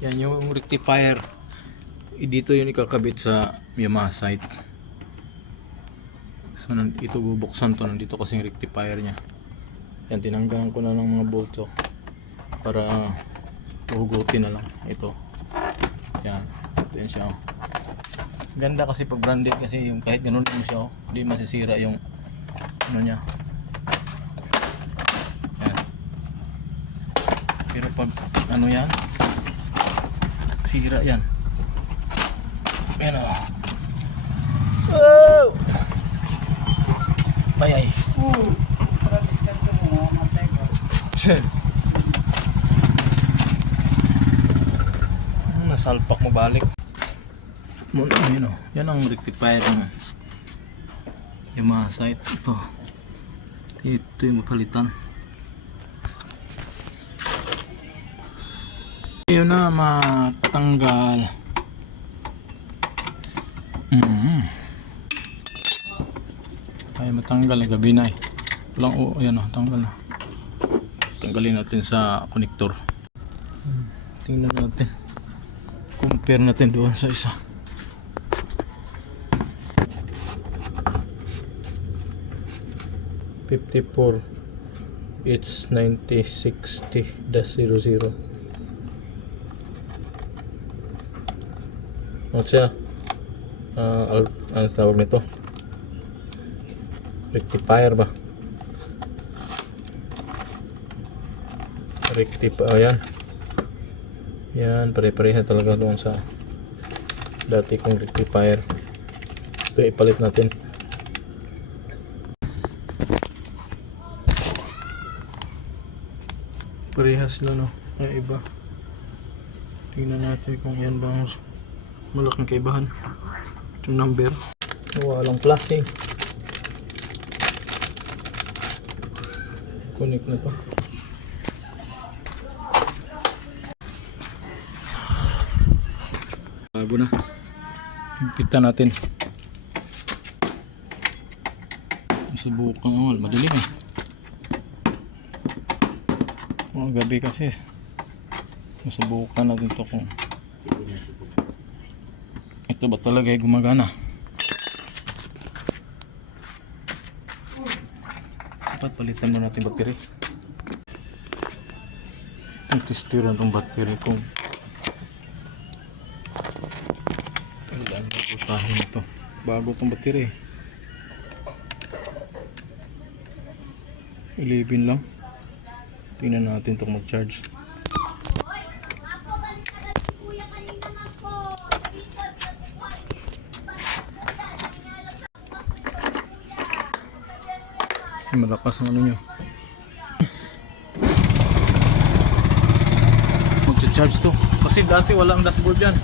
Yan yung rectifier. Dito yung ikakabit sa Yamaha site. So ito bubuksan to, nandito kasi yung rectifier nya. Yan, tinanggalan ko na ng mga bolto para hugutin na lang ito. Yan, ito yun siya. Ganda kasi pag branded, kasi yung kahit ganun lang siya, hindi masisira yung ano nya. Yan. Pero pag ano yan, sira yan. Yan o. Oh! Bayay. Nasalpak mo balik. Yun o. Yan ang rectifier ng Yamaha site. Ito yung mapalitan. Yun na matanggal. Ay matanggal, gabi na eh. Walang ayan o, tanggal na. Tanggalin natin sa connector. Tingnan natin. Compare natin doon sa isa. $54. It's 9060-00. Ano siya? Ano tawag nito? Rectifier ba? Rectifier. Yan, pare-pareha talaga doon sa dati kong rectifier. Ito ipalit natin. Parehas sila, no? Yung iba. Tingnan natin kung yan ba ang malaking kaibahan. Yung number. Walang plus eh. Connect na to. Bago na. Higpitan natin. Subukan. Madilim eh. Gabi kasi. Masubukan natin to kung ito ba talaga ay gumagana. Dapat palitan mo natin battery. Ang tester na itong battery kung kailan babutahin ito. Bago itong battery. 11 lang. Tingnan natin ito mag-charge. Malakas ang ano nyo. Mag-charge to. Kasi dati walang dashboard yan.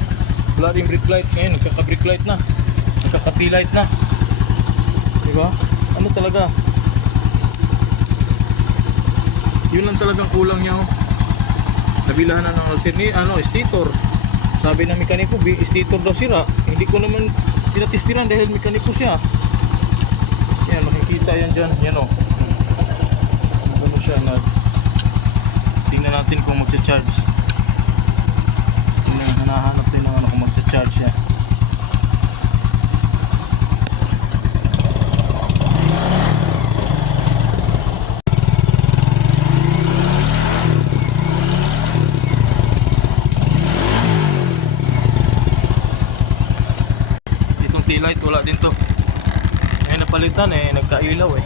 Wala rin brake light. Ngayon nagkaka-brake light na. Nagkaka-T-light na. Diba? Ano talaga? Yun lang talagang kulang niya. Nabilahan na ng stator. Sabi ng mekaniko, stator daw sira. Hindi ko naman tinatistiran dahil mekaniko siya. Yan, makikita yan dyan. Yan o. Ano siya na. Tingnan natin kung magcha-charge. Hanahanap din naman kung magcha-charge siya. Itong T-light wala din to. Napalitan nagkailaw eh.